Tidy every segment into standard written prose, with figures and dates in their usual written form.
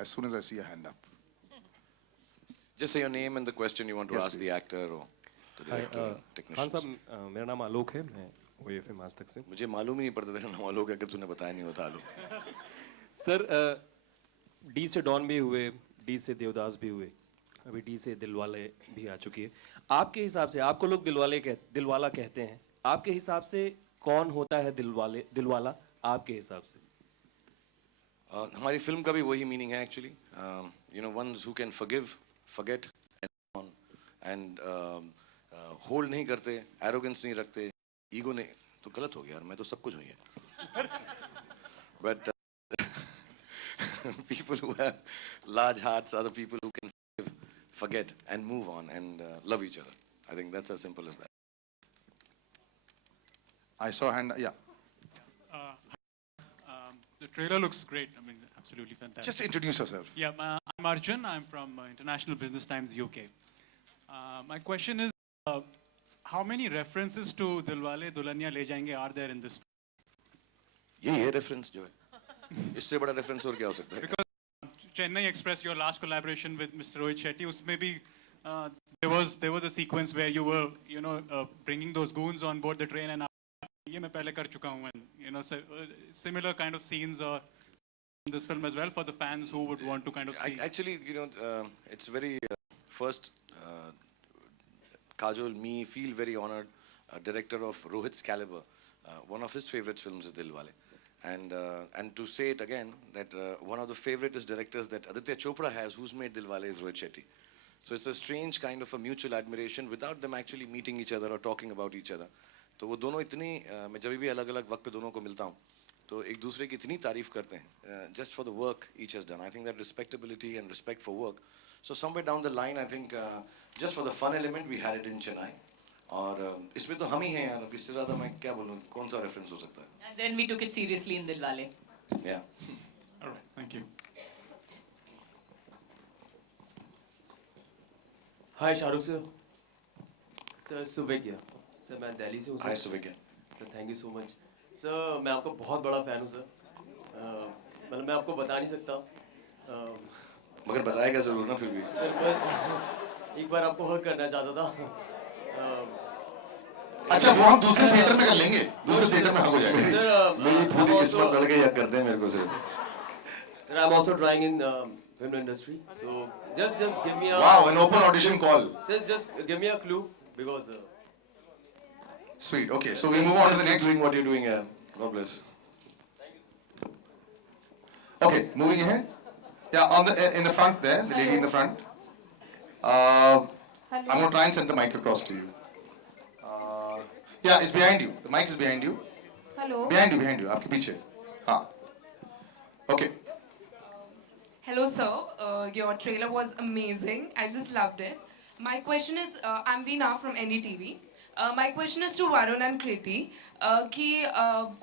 as soon as I see a hand up. Just say your name and the question you want to Yes, ask the please. actor or the hi director and Khan technicians. साहब मेरा नाम आलोक है मैं OFM आज तक से मुझे मालूम ही नहीं पड़ता तेरा नाम आलोक है अगर तूने बताया नहीं होता आलोक. सर डी से डॉन भी हुए डी से देवदास भी हुए अभी डी से दिलवाले भी आ चुकी है आपके हिसाब से आपको लोग दिलवाला कहते हैं आपके हिसाब से कौन होता है दिलवाला आपके हिसाब से हमारी फिल्म का भी वही मीनिंग है actually. You know, ones who can forgive, forget and on and hold नहीं करते, एरोगेंस नहीं रखते, ईगो नहीं. तो गलत हो गया यार, मैं तो सब कुछ हुई है. But people who have large hearts are the people who can forgive, forget and move on and love each other. I think that's as simple as that. I saw a hand. Yeah. The trailer looks great. I mean, absolutely fantastic. Just introduce yourself. Yeah, I'm Arjun. I'm from International Business Times UK. My question is, how many references to Dilwale Dulhania Le Jayenge are there in this? यही है reference जो है. इससे बड़ा reference और क्या हो सकता है? Because Chennai Express, your last collaboration with Mr. Rohit Shetty, उसमें भी there was a sequence where you were, bringing those goons on board the train, and ये मैं पहले कर चुका हूँ, and so, similar kind of scenes are in this film as well for the fans who would want to kind of see. Actually, it's very first. Kajol, me feel very honored. Director of Rohit's caliber, one of his favorite films is Dilwale, and to say it again that one of the favoriteest directors that Aditya Chopra has, who's made Dilwale, is Rohit Shetty. So it's a strange kind of a mutual admiration without them actually meeting each other or talking about each other. तो वो दोनों इतनी मैं जब भी अलग-अलग वक्त पे दोनों को मिलता हूँ तो एक दूसरे की इतनी तारीफ करते हैं just for the work each has done. I think that respectability and respect for work. So somewhere down the line, I think just for the fun element we had it in Chennai. और इसमें तो हम ही हैं यार, इससे ज़्यादा मैं क्या बोलूँ, कौन सा reference हो सकता है? And then we took it seriously in Dilwale. Yeah. All right, thank you. Hi Shahrukh sir Suvigya sir मैं दिल्ली से हूँ Hi Suvigya. Sir thank you so much sir मैं आपका बहुत बड़ा फ़ैन हूँ सर मतलब मैं आपको बता नहीं सकता मगर बताएगा ज़रूर ना फिर भी. सर बस एक बार आपको हक करना चाहता था अच्छा वो हम दूसरे थिएटर में कर लेंगे. दूसरे थिएटर में हम हो जाएंगे. सर मेरी पूरी किस्मत लड़ गई, या करते हैं मेरे को सिर्फ. Sir I am also trying in film industry so just give me a Wow, an open audition call. sir just give me a clue because Sweet. Okay, so we move on to the Keep next. doing what you're doing. God bless. Okay, moving ahead. Yeah, on the in the front there, the lady in the front. I'm gonna try and send the mic across to you. Yeah, it's behind you. The mic is behind you. Hello. Behind you. आपके पीछे. हाँ. Okay. Hello, sir. Your trailer was amazing. I just loved it. My question is, I'm Veena from NDTV. My question is to Varun and Kriti.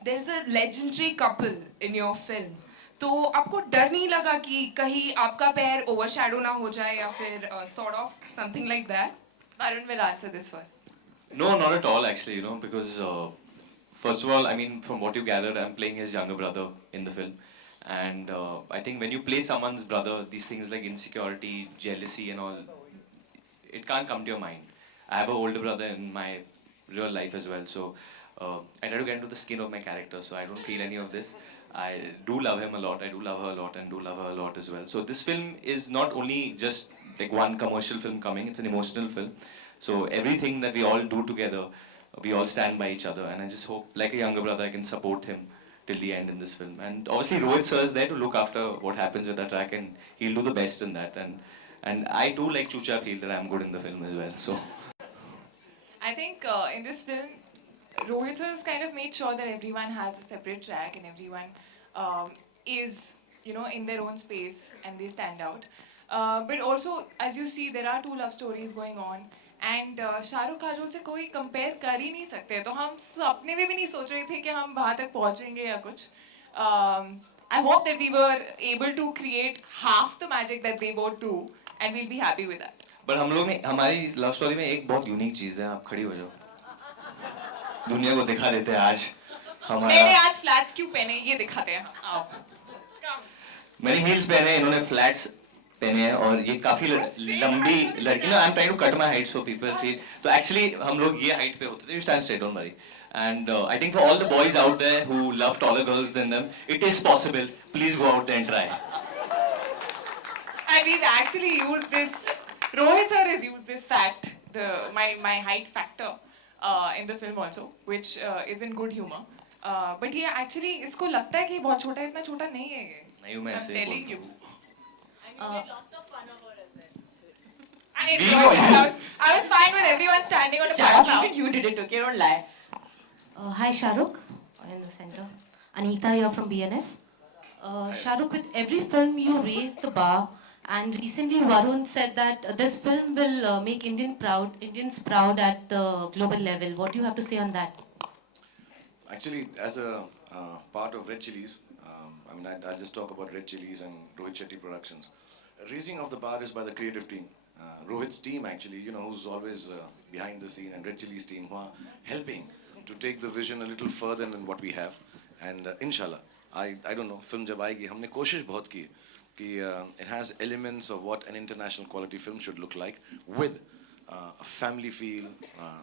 There's a legendary couple in your film. तो आपको डर नहीं लगा कि कहीं आपका पैर overshadow ना हो जाए या फिर sort of something like that? Varun will answer this first. No, not at all actually, because first of all, I mean, from what you gathered, I'm playing his younger brother in the film. And I think when you play someone's brother, these things like insecurity, jealousy and all, it can't come to your mind. I have an older brother in my real life as well, so I try to get into the skin of my character, so I don't feel any of this. I do love him a lot, I do love her a lot, and do love her a lot as well. So this film is not only just like one commercial film coming, it's an emotional film. So everything that we all do together, we all stand by each other, and I just hope, like a younger brother, I can support him till the end in this film. And obviously Rohit sir is there to look after what happens with the track, and he'll do the best in that. And I do like Chucha feel that I'm good in the film as well. So I think in this film, Rohit sir has kind of made sure that everyone has a separate track and everyone is, in their own space and they stand out. But also, as you see, there are two love stories going on. And Shahrukh Kajol से कोई compare कर ही नहीं सकते तो हम सपने में भी नहीं सोच रहे थे कि हम वहाँ तक पहुँचेंगे या कुछ I hope that we were able to create half the magic that they both do and we'll be happy with that but हम लोग में हमारी लव स्टोरी में एक बहुत यूनिक चीज़ है. आप खड़ी हो जाओ, दुनिया को दिखा देते हैं आज मैंने आज फ्लैट्स क्यों पहने ये दिखाते हैं. मैंने हील्स पहने हैं, इन्होंने फ्लैट्स पहने हैं और ये काफी लंबी लड़की ना, I am trying to cut my height so people feel, तो एक्चुअली हम लोग ये हाइट पे होते थे, you stand straight, don't worry. And I think for all the boys out there who love taller girls than them, it is possible. Please go out there and try. And we've actually used this, Rohit sir has used this fact, my height factor in the film also, which is in good humor. But yeah, actually इसको लगता है कि बहुत छोटा है, इतना छोटा नहीं है ये. नहीं हूँ मैं I'm ऐसे telling बोलता you. हूँ. I enjoyed it. I was fine with everyone standing on a platform. You did it, okay? Don't lie. Hi Shahrukh, in the center. Anita here from BNS. Shahrukh, with every film you raise the bar, and recently Varun said that this film will make Indians proud at the global level. What do you have to say on that? Actually, as a part of Red Chillies, I mean, I'll just talk about Red Chillies and Rohit Shetty Productions. Raising of the bar is by the creative team. Rohit's team, actually, you know, who's always behind the scene, and Red Chillies team, who are helping to take the vision a little further than what we have. And inshallah, I don't know, film jab aayegi, humne koshish bahut ki कि it has elements of what an international quality film should look like, with a family feel,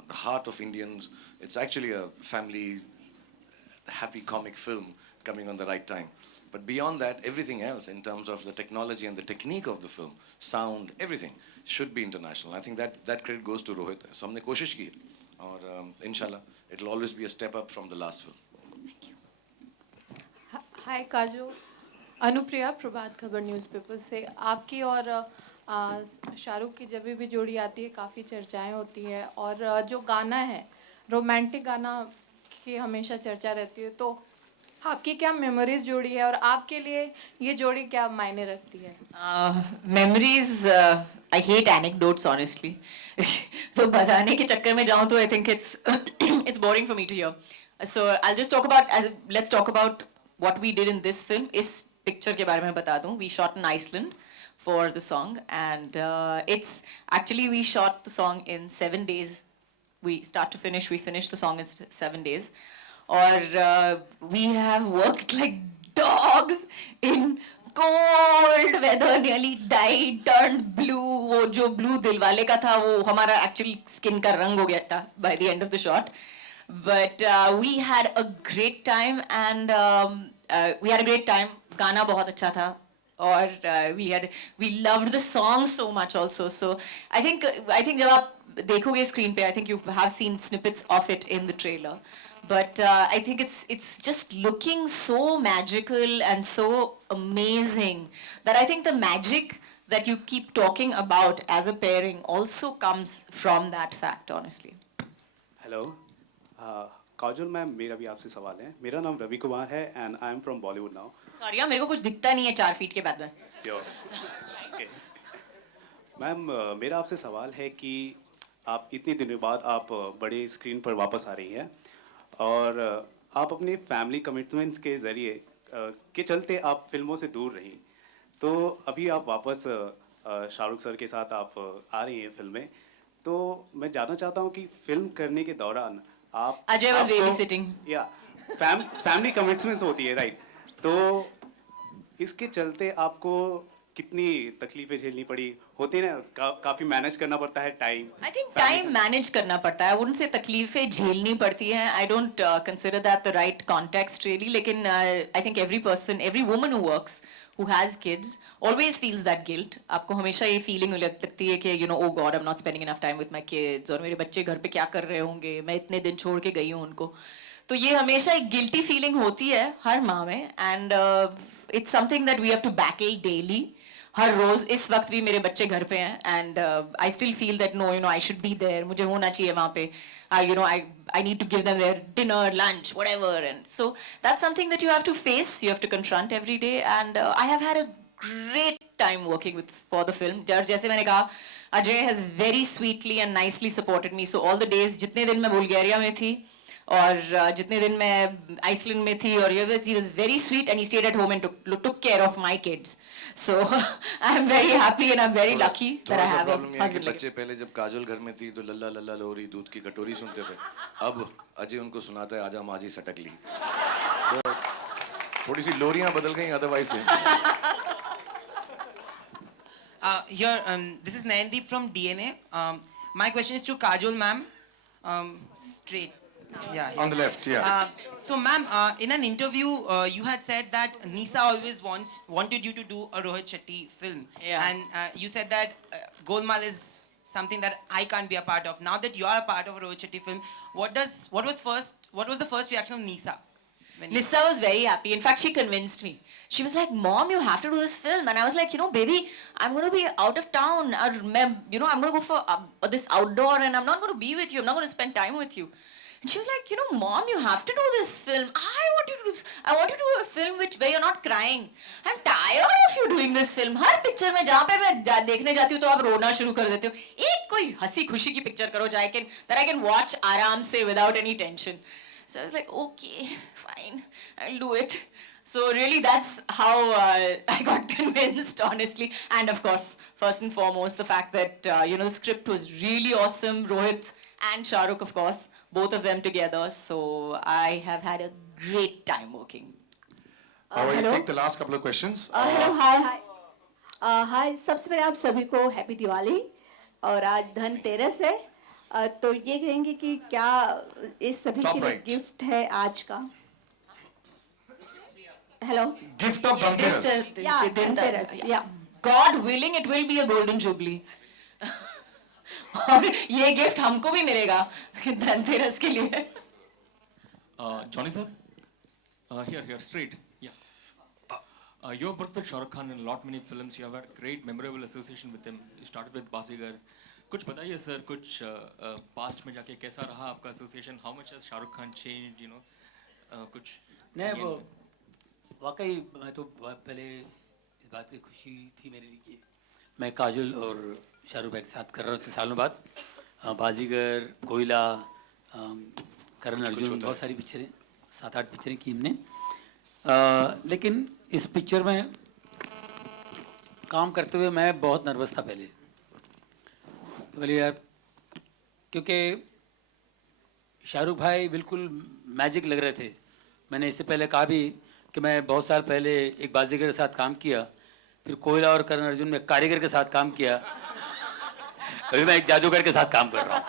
the heart of Indians. It's actually a family happy comic film coming on the right time. But beyond that, everything else in terms of the technology and the technique of the film, sound, everything should be international. I think that credit goes to Rohit. So हमने कोशिश की और inshallah it'll always be a step up from the last film. हाय काजू, Anupriya, Prabhat Khabar newspaper से. आपकी और शाहरुख की जब भी जोड़ी आती है काफ़ी चर्चाएं होती है, और जो गाना है रोमांटिक गाना की हमेशा चर्चा रहती है. तो आपकी क्या मेमोरीज जोड़ी है और आपके लिए ये जोड़ी क्या मायने रखती है? Memories, I hate anecdotes honestly. तो बताने के चक्कर में जाऊँ तो I think it's boring for me to hear. So I'll just talk about, let's talk about what we did in this film. इस picture के बारे में बता दूँ. We shot in Iceland for the song, and it's actually we shot the song in 7 days. We start to finish, we finished the song in 7 days. Or we have worked like dogs in cold weather, nearly died, turned blue. वो जो blue Dilwale का था वो हमारा actually skin का रंग हो गया था by the end of the shot. But we had a great time, and गाना बहुत अच्छा था. Or we loved the song so much also. So I think जब आप देखोगे screen पे, I think you have seen snippets of it in the trailer. But I think it's just looking so magical and so amazing that I think the magic that you keep talking about as a pairing also comes from that fact, honestly. Hello. Kajol ma'am, मेरा भी आपसे सवाल है. मेरा नाम रवि कुमार है and I am from Bollywood now. Sorry, मेरे को कुछ दिखता नहीं है 4 फीट के बाद में. Sure. Okay. मैम, मेरा आपसे सवाल है कि आप इतने दिनों बाद आप बड़े स्क्रीन पर वापस आ रही हैं, और आप अपने फैमिली कमिटमेंट्स के ज़रिए के चलते आप फिल्मों से दूर रहीं. तो अभी आप वापस शाहरुख सर के साथ आप आ रही हैं फिल्म में. तो मैं जानना चाहता हूँ कि फिल्म करने के दौरान आप अजय was babysitting. या फैमिली कमिटमेंट्स होती है, राइट? तो इसके चलते आपको कितनी तकलीफें झेलनी पड़ी होती है ना, काफी मैनेज करना पड़ता है time. I think time manage करना पड़ता है. उनसे तकलीफें झेलनी पड़ती हैं. I don't consider that the right context really. लेकिन I think every person, every woman who works, who has kids, always feels that guilt. आपको हमेशा ये feeling लगती है कि you know, oh God, I'm not spending enough time with my kids, और मेरे बच्चे घर पे क्या कर रहे होंगे, मैं इतने दिन छोड़ के गई हूँ उनको. तो ये हमेशा एक guilty feeling होती है हर माँ में, and it's something that we have to battle daily. हर रोज इस वक्त भी मेरे बच्चे घर पे हैं, and I still feel that no, you know, I should be there. मुझे होना चाहिए वहाँ पे. You know, I need to give them their dinner, lunch, whatever. And so that's something that you have to face, you have to confront every day. And I have had a great time working for the film. जैसे मैंने कहा, Ajay has very sweetly and nicely supported me. So all the days, जितने दिन मैं Bulgaria में थी, और जितने दिन मैं आइसलैंड में थी, और he was very sweet, and he stayed at home and took care of my kids. So I am very happy and I'm very lucky that I have a husband like बच्चे पहले जब काजोल घर में थी तो लल्ला लल्ला लोरी दूध की कटोरी सुनते थे. अब अजय उनको सुनाता है आजा माजी सटक ली. तो थोड़ी सी लोरियां बदल गई, otherwise Here, this is Nayandeep from DNA. My question is to Kajol ma'am. Straight. Yeah. On the left, yeah. So, ma'am, in an interview, you had said that Nisa always wanted you to do a Rohit Shetty film. Yeah. And you said that Golmaal is something that I can't be a part of. Now that you are a part of a Rohit Shetty film, what was the first reaction of Nisa? Nissa was very happy. In fact, she convinced me. She was like, Mom, you have to do this film. And I was like, baby, I'm going to be out of town. I'm going to go for this outdoor and I'm not going to be with you. I'm not going to spend time with you. And she was like, Mom, you have to do this film. I want you to do this. I want you to do a film where you're not crying. I'm tired of you doing this film. Her picture में जहाँ पे मैं देखने जाती हूँ तो आप रोना शुरू कर देते हो. एक कोई हंसी खुशी की picture करो that I can watch आराम से without any tension. So I was like, okay, fine, I'll do it. So really that's how I got convinced, honestly. And of course, first and foremost, the fact that, the script was really awesome. Rohit and Shah Rukh, of course, both of them together. So I have had a great time working. All right, hello? take the last couple of questions. Hello hi hi सबसे पहले आप सभी को happy Diwali और आज धनतेरस है तो ये कहेंगे कि क्या इस सभी के लिए गिफ्ट है आज का हेलो Gift of Dhanteras. या धनतेरस या God willing, it will be a golden jubilee. और ये गिफ्ट हमको भी मिलेगा धनतेरस के लिए. Johnny sir, here, straight. Yeah. You have worked with Shah Rukh Khan in many films. You have had great, memorable association with him. You started with Bazigar. कुछ बताइए sir, कुछ पास्ट में जाके कैसा रहा आपका association? How much has Shah Rukh Khan changed? कुछ नहीं वो वाकई मैं तो पहले इस बात की खुशी थी मेरे लिए कि मैं काजोल और शाहरुख भाई के साथ कर रहा था सालों बाद. बाजीगर, कोयला, करण अर्जुन, बहुत सारी पिक्चरें 7-8 पिक्चरें की हमने. लेकिन इस पिक्चर में काम करते हुए मैं बहुत नर्वस था पहले. तो बोले यार क्योंकि शाहरुख भाई बिल्कुल मैजिक लग रहे थे. मैंने इससे पहले कहा भी कि मैं बहुत साल पहले एक बाजीगर के साथ काम किया, फिर कोयला और करण अर्जुन में कारीगर के साथ काम किया, अभी मैं एक जादूगर के साथ काम कर रहा हूँ.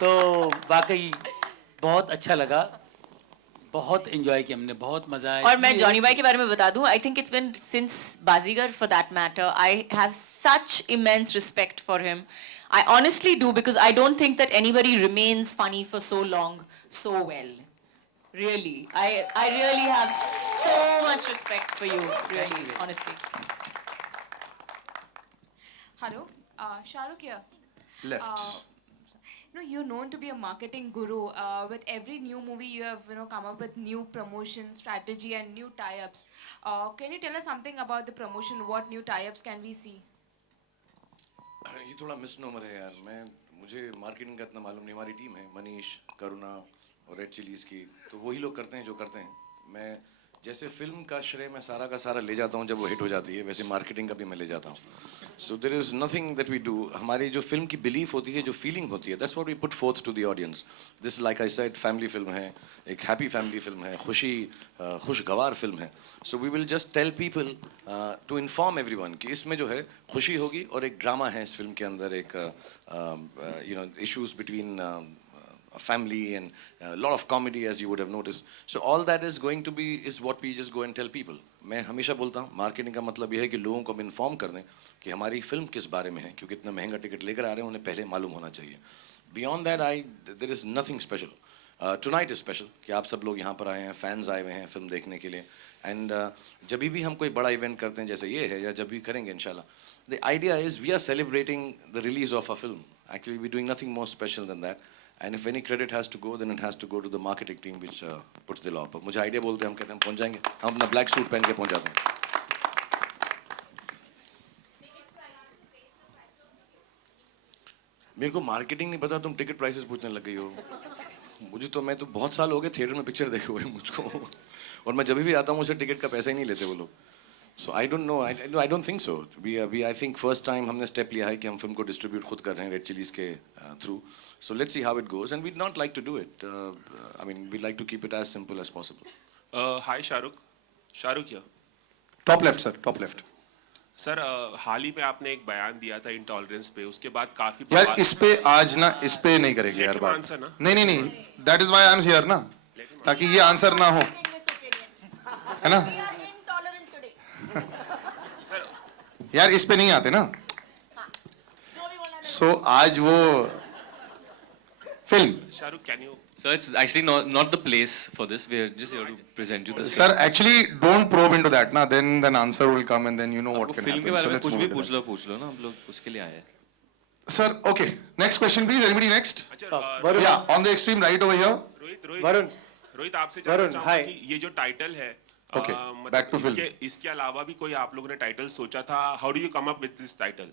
तो वाकई बहुत अच्छा लगा, बहुत एंजॉय किया हमने, बहुत मजा आया. और मैं जॉनी भाई के बारे में बता दूं, I think it's been since Bazigar for that matter, I have such immense respect for him. I honestly do because I don't think that anybody remains funny for so long, so well. Really, I really have so much respect for you, really, honestly. Hello, Shah Rukh here. Left. You're known to be a marketing guru. With every new movie, you have come up with new promotion strategy and new tie-ups. Can you tell us something about the promotion? What new tie-ups can we see? ये थोड़ा misnomer है यार. मुझे marketing का इतना मालूम नहीं. हमारी टीम है, मनीष, करुणा और रेड चिलीज की, तो वही लोग करते हैं जो करते हैं. मैं जैसे फिल्म का श्रेय मैं सारा का सारा ले जाता हूँ जब वो हिट हो जाती है, वैसे मार्केटिंग का भी मैं ले जाता हूँ. So there is nothing that we do. हमारी जो फिल्म की बिलीफ होती है, जो फीलिंग होती है, that's what we put forth to the audience. This like I said family film है, एक हैप्पी फैमिली फिल्म है, खुशगवार फिल्म है. So we will just tell people to inform everyone कि इसमें जो है खुशी होगी और एक ड्रामा है इस फिल्म के अंदर, एक issues between family and a lot of comedy as you would have noticed. So all that is going to be is what we just go and tell people. मैं हमेशा बोलता हूँ मार्केटिंग का मतलब ये है कि लोगों को हम इन्फॉर्म कर दें कि हमारी फिल्म किस बारे में है, क्योंकि इतना महंगा टिकट लेकर आ रहे हैं उन्हें पहले मालूम होना चाहिए. Beyond that there is nothing special. Tonight is special कि आप सब लोग यहाँ पर आए हैं, फैंस आए हुए हैं फिल्म देखने के लिए. एंड जब भी हम कोई बड़ा इवेंट करते हैं जैसे ये है या जब भी करेंगे इंशाल्लाह, the idea is we are celebrating the release of a film. Actually we're doing nothing more special than that. And if any credit has to go, then it has to go to the marketing team which puts the law up. मुझे idea बोलते हैं, हम कहते हैं पहुंच जाएंगे, हम अपना ब्लैक सूट पहन के पहुंच जाते हैं. मेरे को मार्केटिंग नहीं पता, तुम टिकट प्राइसेस पूछने लग गई हो. मैं तो बहुत साल हो गए थिएटर में पिक्चर देखे हुए मुझको, और मैं जब भी आता हूँ मुझसे टिकट का पैसा ही नहीं लेते वो लोग. So I don't know. I don't think so. I think first time हमने step लिया है कि हम फिल्म को distribute खुद कर रहे हैं Red Chillies के through. So let's see how it goes, and we'd not like to do it. I mean, we'd like to keep it as simple as possible. Hi Shahrukh. Shahrukh here. Top left, sir. Top left. Sir हाल ही पे आपने एक बयान दिया था intolerance पे, उसके बाद काफी यार इस पे आज ना, इस पे नहीं करेंगे यार बात। आंसर ना? नहीं नहीं नहीं, that is why I am here ना, ताकि ये आंसर ना हो, है ना? यार इस पे नहीं आते ना। सो आज वो film Shahrukh, can you? Sir, it's actually not the place for this. We're just here to present you the Sir, actually don't probe into that ना, then answer will come and then you know what can film के happen. बारे So में let's कुछ move भी into that. पूछ लो ना, हम लोग उसके लिए आए हैं. Sir, okay. Next question please. Anybody next? Varun. Yeah, on the extreme right over here. Rohit आपसे जानना चाहूंगा कि ये जो टाइटल है, Okay, मतलब back to film. इसके अलावा भी कोई आप लोगों ने टाइटल सोचा था? How do you come up with this title?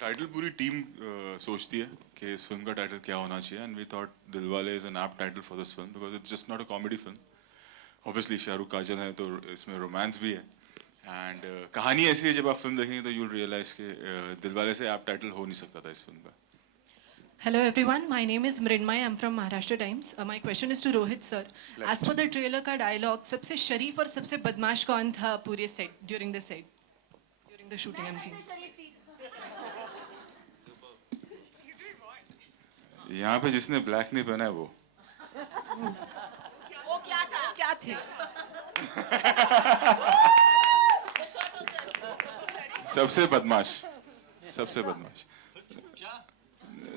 Title पूरी टीम सोचती है कि इस फिल्म का टाइटल क्या होना चाहिए, and we thought Dilwale is an apt title for this film because it's just not a comedy film. Obviously Shahrukh Kajol है तो इसमें रोमांस भी है, एंड कहानी ऐसी है, जब आप फिल्म देखेंगे तो यूल रियलाइज कि दिलवाले से एप्ट टाइटल हो नहीं सकता था इस फिल्म का. Hello everyone, my name is Mrinmay. I'm from Maharashtra Times. My question is to Rohit sir. As per the trailer का dialogue, सबसे शरीफ और सबसे बदमाश कौन था पूरे set during the shooting I'm seeing? यहाँ पे जिसने ब्लैक नहीं पहना है वो क्या थे? सबसे बदमाश,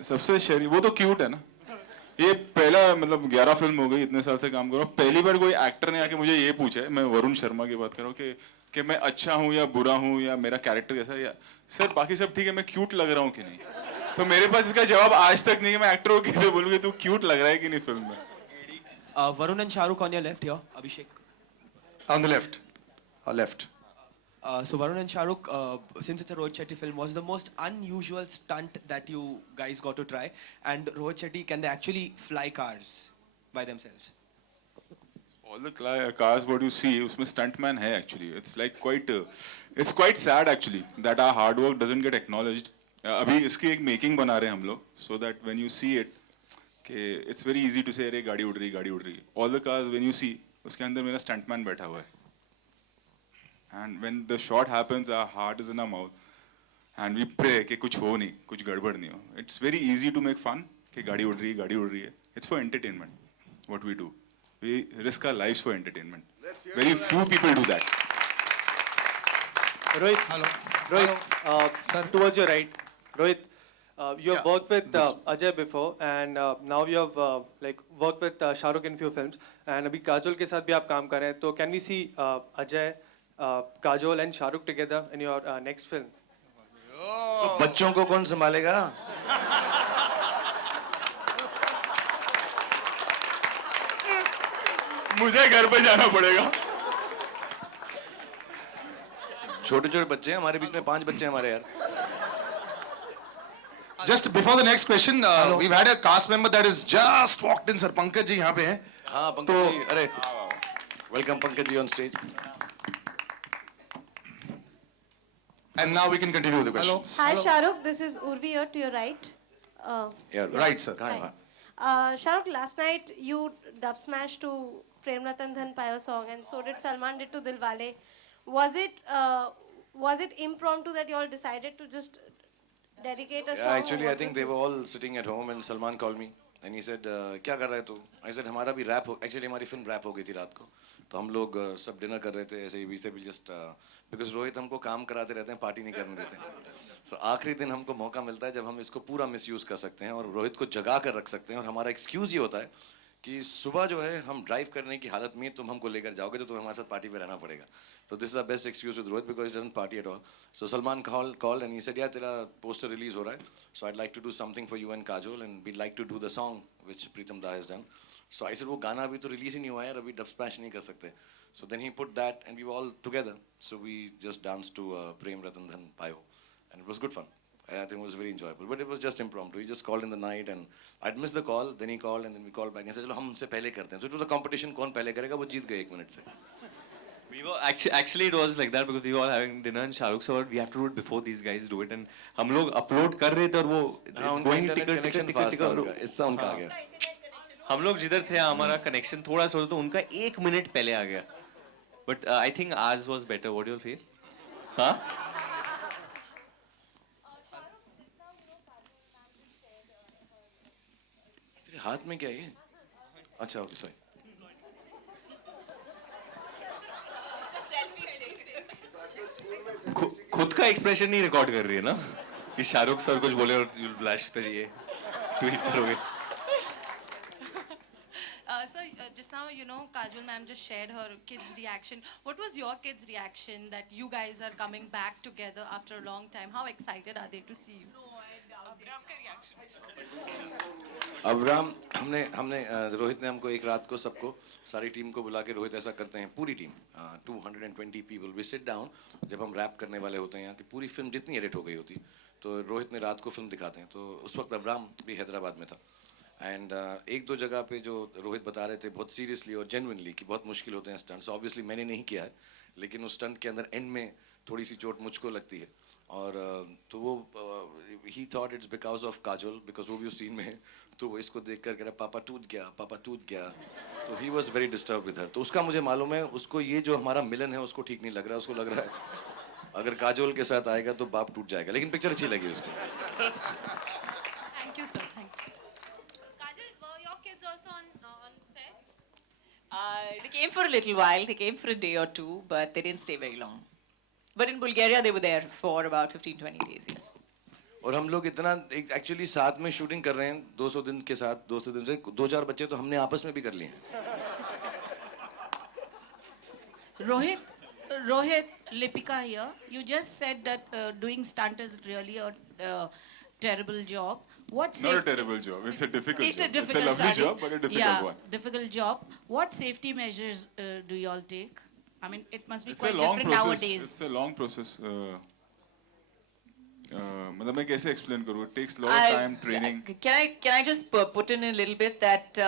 सबसे शरीफ, वो तो क्यूट है ना. ये पहला मतलब 11 फिल्म हो गई, इतने साल से काम कर रहा हूँ, पहली बार कोई एक्टर ने आके मुझे ये पूछा है, मैं वरुण शर्मा की बात कर रहा हूँ कि मैं अच्छा हूँ या बुरा हूँ या मेरा कैरेक्टर कैसा है, या सर बाकी सब ठीक है, मैं क्यूट लग रहा हूँ कि नहीं. तो मेरे पास इसका जवाब आज तक नहीं है. मैं एक्टर को कैसे बोलूँ कि तू क्यूट लग रहा है कि नहीं फिल्म में. Varun and Shahrukh on your left here. Abhishek. On the left. Left. So Varun and Shahrukh, since it's a Rohit Shetty film, was the most unusual stunt that you guys got to try? And Rohit Shetty, can they actually fly cars by themselves? All the cars what you see, उसमें stuntman है actually. It's like it's quite sad actually that our hard work doesn't get acknowledged. अभी इसकी एक making बना रहे हैं हम लोग, so that when you see it, कि it's very easy to say अरे गाड़ी उड़ रही. All the cars when you see, उसके अंदर मेरा stuntman बैठा हुआ है. And when the shot happens, our heart is in our mouth, and we pray कि कुछ हो नहीं, कुछ गड़बड़ नहीं हो. It's very easy to make fun कि गाड़ी उड़ रही है. It's for entertainment. What we do, we risk our lives for entertainment. Very few people do that. Rohit, Rohit, towards your right. Rohit, you have worked with Ajay before, and now you have worked with Shahrukh in few films, and अभी काजोल के साथ भी आप काम कर रहे हैं. तो can we see Ajay, Kajol and Shahrukh together in your next film? तो बच्चों को कौन संभालेगा? मुझे घर पे जाना पड़ेगा. छोटे बच्चे हैं हमारे बीच में, 5 बच्चे हैं हमारे यार. Just before the next question, we've had a cast member that is just walked in. Sir, Pankaj ji यहाँ पे हैं. हाँ पंकज जी, अरे welcome Pankaj ji on stage. And now we can continue with the questions. Hi Shahrukh, this is Urvi here to your right. Yeah, right sir. Shahrukh, last night you dub smashed to Prem Ratan Dhan Payo song, and so did Salman did to Dilwale. Was it impromptu that you all decided to just dedicate a song? Yeah, actually I think they were all sitting at home and Salman called me and he said क्या कर रहा है तू? I said हमारा भी rap हो, actually हमारी film rap हो गई थी रात को, तो हम लोग सब डिनर कर रहे थे ऐसे ही. We said we just because Rohit हमको काम कराते रहते हैं, पार्टी नहीं करने देते हैं. So आखिरी दिन हमको मौका मिलता है जब हम इसको पूरा मिसयूज कर सकते हैं और रोहित को जगा कर रख सकते हैं. और हमारा एक्सक्यूज ये होता है कि सुबह जो है हम ड्राइव करने की हालत में तुम हमको लेकर जाओगे तो तुम्हें हमारे साथ पार्टी पे रहना पड़ेगा. So this is our best excuse with Rohit because he doesn't party at all. So Salman called and he said, yeah, तेरा poster release हो रहा है. So I'd like to do something for you and Kajol and we'd like to do the song which Pritam Da has done. So I said वो गाना अभी तो release ही नहीं हुआ है, अभी dub smash नहीं कर सकते. So then he put that and we were all together. So we just danced to Prem Ratan Dhan Payo and it was good fun. I think it was very enjoyable, but it was just impromptu. He just called in the night and I'd missed the call. Then he called and then we called back and said, चलो हम उनसे पहले करते हैं. So it was a competition, कौन पहले करेगा वो जीत गए 1 मिनट से. We were actually it was like that because we were all having dinner and Shahrukh said we have to do it before these guys do it and हम लोग upload कर रहे थे और वो it's going टिकट इससे उनका आ गया. हम लोग जिधर थे हमारा कनेक्शन थोड़ा सा तो उनका 1 मिनट पहले आ गया. But I think ours was better. What do you all feel? Huh? तेरे हाथ में क्या है ये? अच्छा ओके सॉरी. खुद का एक्सप्रेशन नहीं रिकॉर्ड कर रही है ना कि शाहरुख सर कुछ बोले और ब्लश पर ये ट्वीट करोगे. Sir, just now, you know, Kajol ma'am just shared her kids' reaction. What was your kids' reaction that you guys are coming back together after a long time? How excited are they to see you? Abram हमने रोहित ने हमको एक रात को सबको सारी team को बुला के रोहित ऐसा करते हैं पूरी team 220 people we sit down जब हम रैप करने वाले होते हैं यहाँ की पूरी फिल्म जितनी एडिट हो गई होती तो रोहित ने रात को फिल्म दिखाते हैं तो उस वक्त अब्राम भी हैदराबाद में था एंड एक दो जगह पे जो रोहित बता रहे थे बहुत सीरियसली और जेन्युइनली कि बहुत मुश्किल होते हैं स्टंट्स ऑब्वियसली मैंने नहीं किया है लेकिन उस स्टंट के अंदर एंड में थोड़ी सी चोट मुझको लगती है और तो वो ही thought it's because of Kajol because वो भी उस सीन में है तो वो इसको देख कर कह रहा पापा टूट गया तो he was very disturb with her तो उसका मुझे मालूम है उसको ये जो हमारा मिलन है उसको ठीक नहीं लग रहा उसको लग रहा है अगर काजोल के साथ आएगा तो बाप टूट जाएगा लेकिन पिक्चर अच्छी लगी उसको. Thank you, sir. Thank you. Kajol, were your kids also on set? They came for a little while. They came for a day or two, but they didn't stay very long. But in Bulgaria, they were there for about 15-20 days, yes. और हम लोग इतना actually साथ में shooting कर रहे हैं 200 दिन के साथ 200 दिन से 2-4 बच्चे तो हमने आपस में भी कर लिए हैं. Rohit, Lipika here. You just said that doing stunt is really a terrible job. What's not a terrible job? It's a difficult job. It's a lovely job, but a difficult one. Difficult job. What safety measures do you all take? I mean, it must be It's quite a long different process. nowadays. It's a long process. मतलब मैं कैसे explain करूँ? It takes a lot of time, training. Can I just put in a little bit that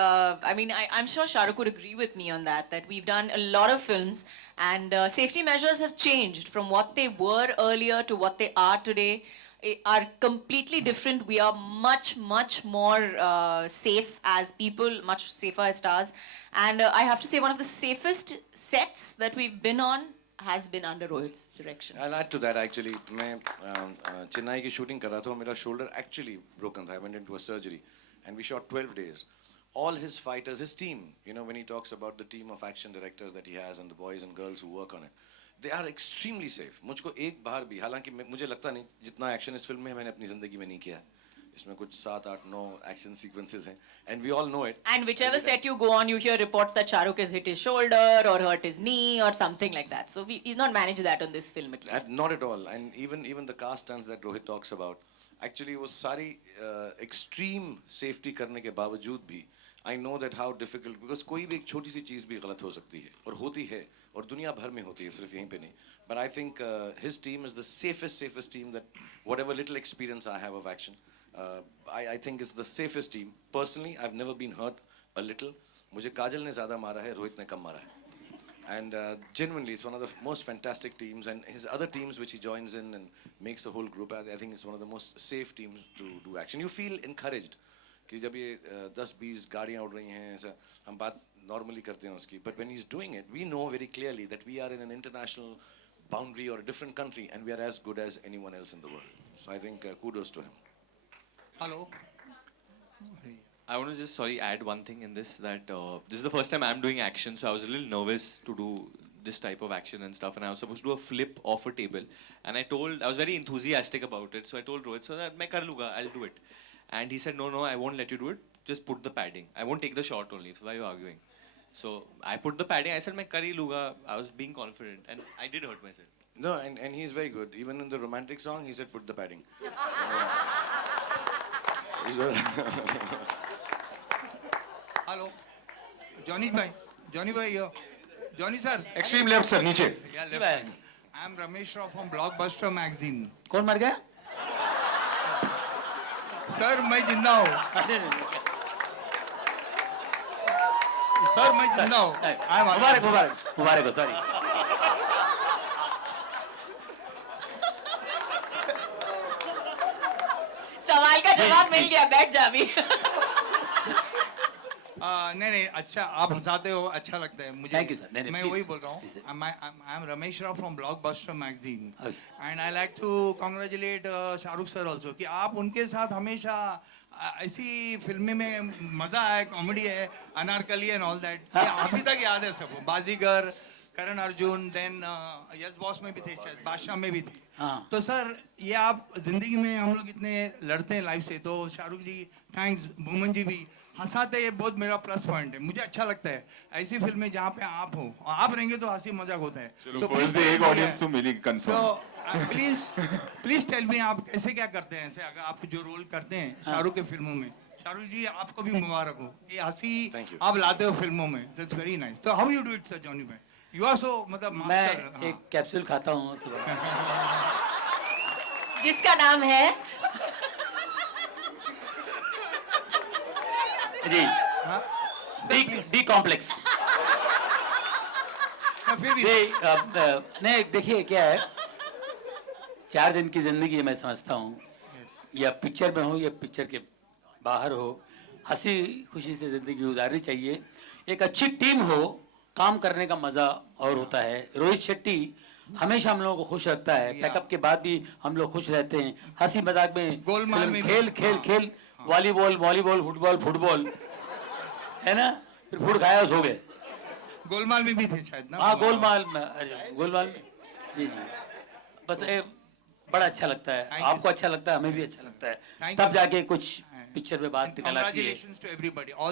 I mean I'm sure Shahrukh would agree with me on that we've done a lot of films and safety measures have changed from what they were earlier to what they are today. Are completely different. We are much more safe as people, much safer as stars. And I have to say one of the safest sets that we've been on has been under Rohit's direction. I'll add to that actually. मैं चेन्नई की shooting कर रहा था और मेरा shoulder actually broken था. I went into a surgery and we shot 12 days. All his fighters, his team, you know, when he talks about the team of action directors that he has and the boys and girls who work on it, they are extremely safe. मुझको एक बार भी, हालांकि मुझे लगता नहीं जितना action इस film में मैंने अपनी जिंदगी में नहीं किया है. इसमें कुछ 7, 8, 9 action sequences हैं, and we all know it. And whichever set you go on, you hear reports that Shahrukh has hit his shoulder or hurt his knee or something like that. So he's not managed that on this film at least. Not at all. And even the car stunts that Rohit talks about, actually वो सारी extreme safety करने के बावजूद भी, I know that how difficult, because कोई भी एक छोटी सी चीज़ भी गलत हो सकती है और होती है और दुनिया भर में होती है सिर्फ यहीं पे नहीं. But I think his team is the safest team that whatever little experience I have of action, I think it's the safest team. Personally, I've never been hurt a little. मुझे काजल ने ज़्यादा मारा है, रोहित ने कम मारा है. And genuinely, it's one of the most fantastic teams. And his other teams, which he joins in and makes a whole group, I think it's one of the most safe teams to do action. You feel encouraged. कि जब ये 10-20 गाड़ियाँ उड़ रही हैं, ऐसा हम बात normally करते हैं उसकी. But when he's doing it, we know very clearly that we are in an international boundary or a different country, and we are as good as anyone else in the world. So I think kudos to him. Hello. I want to just add one thing in this, that this is the first time I'm doing action, so I was a little nervous to do this type of action and stuff, and I was supposed to do a flip off a table, and I was very enthusiastic about it, so I told Rohit, so that मैं कर लूँगा, I'll do it, and he said, no, I won't let you do it, just put the padding, I won't take the shot only, so why are you arguing? So I put the padding, I said मैं कर ही लूँगा, I was being confident, and I did hurt myself. No, and he's very good. Even in the romantic song, he said put the padding. Hello, Johnny bhai here. Johnny sir. Extreme left sir, नीचे. Yeah, left. I am Ramesh Rao from Blockbuster magazine. कौन मर गया? Sir, मैं जिंदा हूँ. Sir, मैं जिंदा हूँ. मुबारक हो, sorry. सवाल का जवाब मिल गया, बैठ जा अभी. नहीं अच्छा आप हंसाते हो अच्छा लगता है मुझे Thank you, sir. नहीं, मैं please. वही बोल रहा हूँ I am Ramesh Rao from blockbuster magazine and I like to congratulate Shahrukh sir also कि आप उनके साथ हमेशा ऐसी फिल्में में मजा है कॉमेडी है अनारकली एंड ऑल दैट अभी तक याद है सबको बाजीगर Karan Arjun then yes boss में भी थे शायद बादशाह में भी थे हाँ. तो सर ये आप जिंदगी में हम लोग इतने लड़ते हैं लाइफ से तो शाहरुख जी थैंक्स भूमन जी भी हंसाते ये बहुत मेरा प्लस पॉइंट है मुझे अच्छा लगता है ऐसी फिल्में जहाँ पे आप हो और आप रहेंगे तो हंसी मजाक होता है चलो फर्स्ट डे एक ऑडियंस तो मिली कंफर्म प्लीज टेल मी आप कैसे क्या करते हैं ऐसे अगर आप जो रोल करते हैं शाहरुख के फिल्मों में शाहरुख जी आपको भी मुबारक हो ये हंसी आप लाते हो फिल्मों में इट्स वेरी नाइस तो how you do it sir Johnny भाई यू आर सो मतलब मैं master, हाँ. एक कैप्सूल खाता हूँ सुबह जिसका नाम है जी डी कॉम्प्लेक्स नहीं देखिए क्या है 4 दिन की जिंदगी मैं समझता हूँ या पिक्चर में हो या पिक्चर के बाहर हो हंसी खुशी से जिंदगी गुजारनी चाहिए एक अच्छी टीम हो काम करने का मजा और होता है रोहित शेट्टी हमेशा हम लोगों को खुश रखता है पैकअप के बाद भी हम लोग खुश रहते हैं हंसी मजाक में खेल खेल खेल वॉलीबॉल वॉलीबॉल फुटबॉल फुटबॉल है ना फिर फूड खाया सो गए गोलमाल में भी थे शायद ना हाँ गोलमाल में गोलमाल में जी जी बस बड़ा अच्छा लगता है आपको अच्छा लगता है हमें भी अच्छा लगता है तब जाके कुछ पिक्चर में बात निकल आती है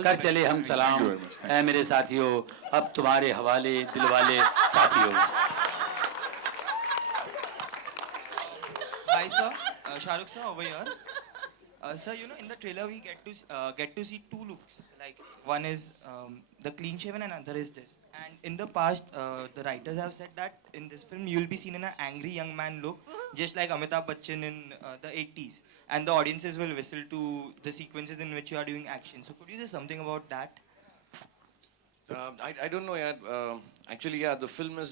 कर चले हम सलाम है मेरे साथियों अब तुम्हारे हवाले दिल वाले साथियों Hi sir, Shahrukh sir over here. Sir, you know in the trailer we get to see 2 looks. Like one is the clean shaven and another is this. And in the past, the writers have said that in this film you will be seen in an angry young man look, just like Amitabh Bachchan in the 80s. And the audiences will whistle to the sequences in which you are doing action. So could you say something about that? I don't know यार actually yeah the film is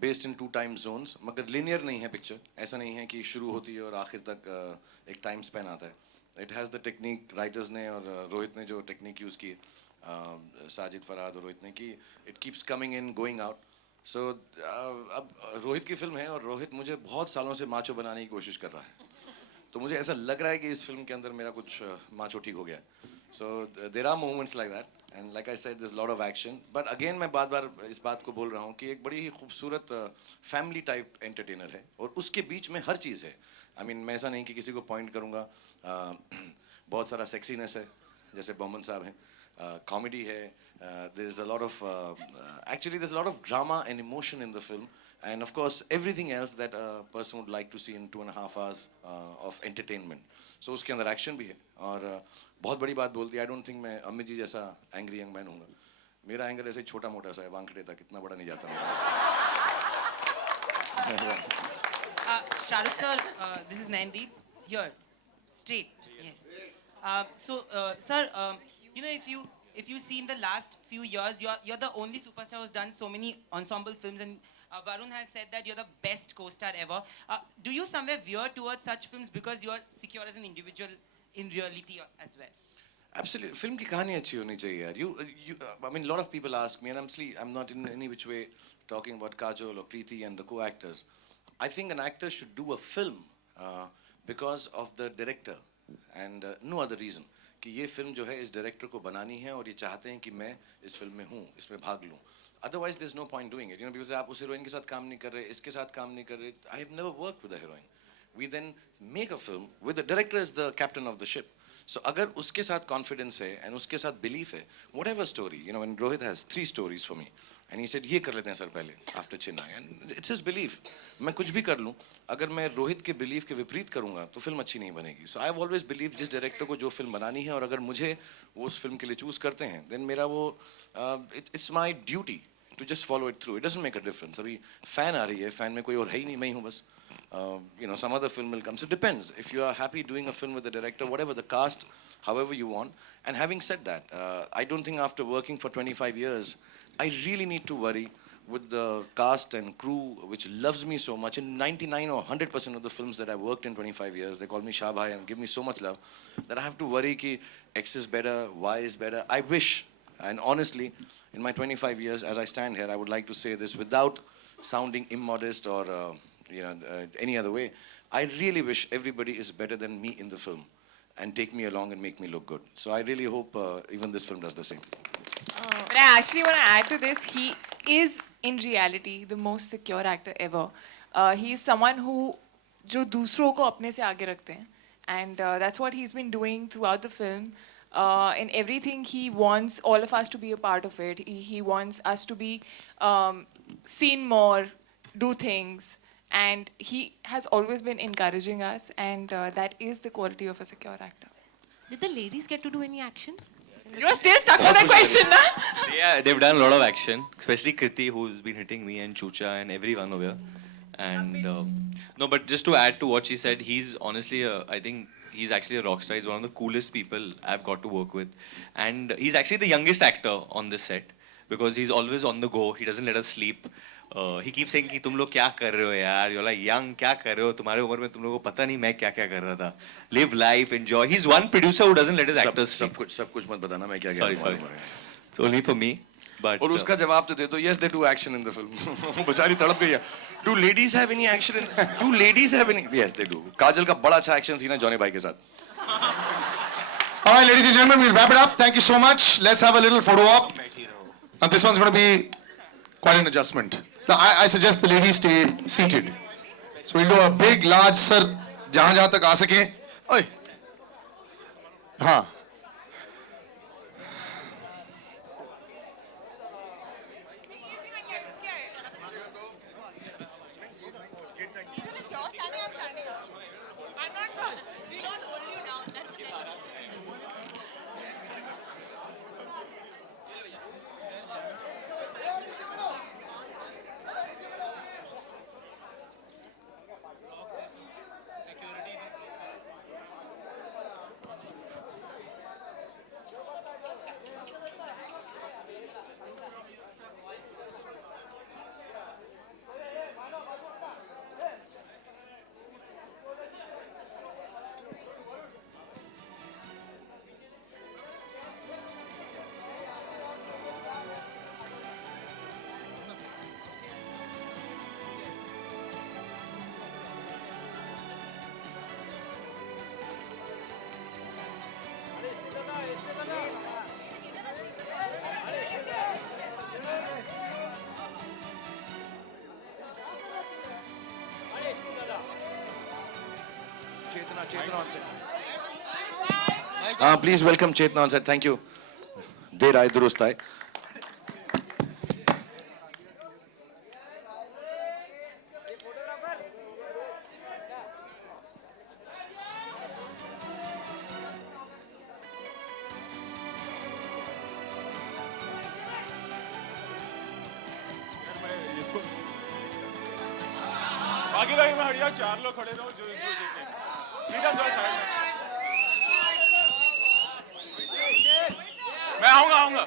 based in 2 time zones मगर linear नहीं है picture ऐसा नहीं है कि शुरू होती है और आखिर तक एक time span आता है it has the technique writers ने और रोहित ने जो technique use की साजिद फरहाद और रोहित ने कि it keeps coming in going out so अब रोहित की फिल्म है और रोहित मुझे बहुत सालों से माचो बनाने की कोशिश कर रहा है तो मुझे ऐसा लग रहा है कि इस फिल्म के अंदर मेरा कुछ माचो ठीक हो गया so there are moments like that and like I said there's a lot of action but again मैं बार-बार इस बात को बोल रहा हूँ कि एक बड़ी ही खूबसूरत फैमिली टाइप एंटरटेनर है और उसके बीच में हर चीज़ है I mean मैं ऐसा नहीं कि किसी को पॉइंट करूँगा बहुत सारा सेक्सीनेस है जैसे बॉमन साहब हैं कॉमेडी है there is a lot of actually there's a lot of drama and emotion in the film and of course everything else that a person would like to see in 2.5 hours of entertainment so उसके अंदर action भी है और बहुत बड़ी बात बोलती है आई डोंट थिंक मैं अमित जी जैसा एंग्री यंग मैन हूँगा मेरा एंगर ऐसे छोटा मोटा सा है वांखड़े तक इतना बड़ा नहीं जाता Shahrukh sir, this is Nandeep here, straight. Yes. Sir, you know if you see in the last few years, you're the only superstar who's done so many ensemble films, and Varun has said that you're the best co-star ever. Do you somewhere veer towards such films because you're secure as an individual in reality as well? Absolutely. Film की कहानी अच्छी होनी चाहिए यार. I mean, a lot of people ask me, and I'm not in any which way talking about Kajol or Preeti and the co-actors. I think an actor should do a film because of the director and no other reason. कि ये film जो है इस director को बनानी है और ये चाहते हैं कि मैं इस फिल्म में हूँ, इसमें भाग लूँ. Otherwise, there's no point doing it. You know, because आप उस हीरोइन के साथ काम नहीं कर रहे, इसके साथ काम नहीं कर रहे. I have never worked with a heroine. We then make a film with the director as the captain of the ship. So अगर उसके साथ confidence है and उसके साथ belief है, whatever story, you know, when Rohit has 3 stories for me, and he said ये कर लेते हैं सर पहले after Chennai, and it's his belief. मैं कुछ भी कर लूँ, अगर मैं रोहित के belief के विपरीत करूँगा, तो फिल्म अच्छी नहीं बनेगी. So I've always believed जिस director को जो फिल्म बनानी है और अगर मुझे वो उस फिल्म के लिए choose करते हैं, then मेरा वो it's my duty to just follow it through. It doesn't make a difference. अभी fan आ रही है, fan में कोई और है ही नहीं, मैं ही हूँ बस. You know, some other film will come. So it depends. If you are happy doing a film with the director, whatever the cast, however you want. And having said that, I don't think after working for 25 years, I really need to worry with the cast and crew which loves me so much. In 99 or 100% of the films that I worked in 25 years, they call me Shah Bhai and give me so much love that I have to worry ki X is better, Y is better. I wish And honestly, in my 25 years, as I stand here, I would like to say this without sounding immodest or any other way. I really wish everybody is better than me in the film and take me along and make me look good. So I really hope even this film does the same. But I actually want to add to this. He is, in reality, the most secure actor ever. He is someone who जो दूसरों को अपने से आगे रखते हैं. And that's what he's been doing throughout the film. In everything, he wants all of us to be a part of it. He wants us to be seen more, do things. And he has always been encouraging us. And that is the quality of a secure actor. Did the ladies get to do any action? You are still stuck on that question, na? Yeah, they've done a lot of action, especially Kriti, who's been hitting me, and Chucha, and everyone over here. And no, but just to add to what she said, he's honestly, I think he's actually a rock star. He's one of the coolest people I've got to work with. And he's actually the youngest actor on this set because he's always on the go. He doesn't let us sleep. He keeps saying कि तुम लोग क्या कर रहे हो यार? You're like young, क्या कर रहे हो? तुम्हारे उम्र में तुम लोगों को पता नहीं मैं क्या क्या कर रहा था. Live life, enjoy. He's one producer who doesn't let his actors sleep. सब कुछ मत बताना मैं क्या Sorry, sorry. It's only for me. But और उसका जवाब तो दे दो. Yes, they do action in the film. वो बेचारी तड़प गई है. Do ladies have any action in? Do ladies have any? Yes, they do. काजल का बड़ा अच्छा action सीन है जॉनी भाई के साथ. All right, ladies and gentlemen, we'll wrap it up. Thank you so much. Let's have a little photo op. And this one's going to be quite an adjustment. Now, I suggest the ladies stay seated. So we'll do a big, large, sir, जहाँ तक आ सके. ओए. हाँ. Chetna on set. Please welcome Chetna on set. Thank you. देर आए दुरुस्त आए. बाकी line में हटिया 4 लोग खड़े रहो जो इधर थोड़ा साइड में मैं आऊंगा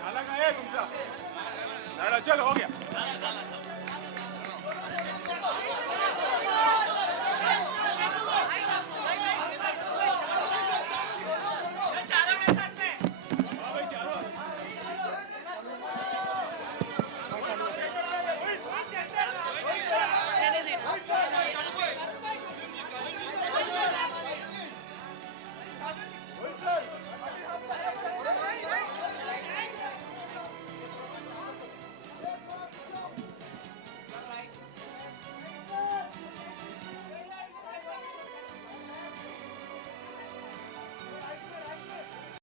झाला काय तुमचा? चल हो गया.